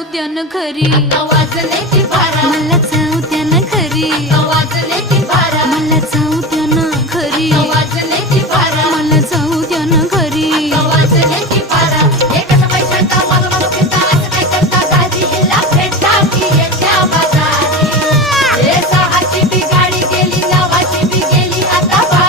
जाऊ द्या न घरी वाजले ती बारा मला जाऊ द्या न घरी वाजले ती बारा मला जाऊ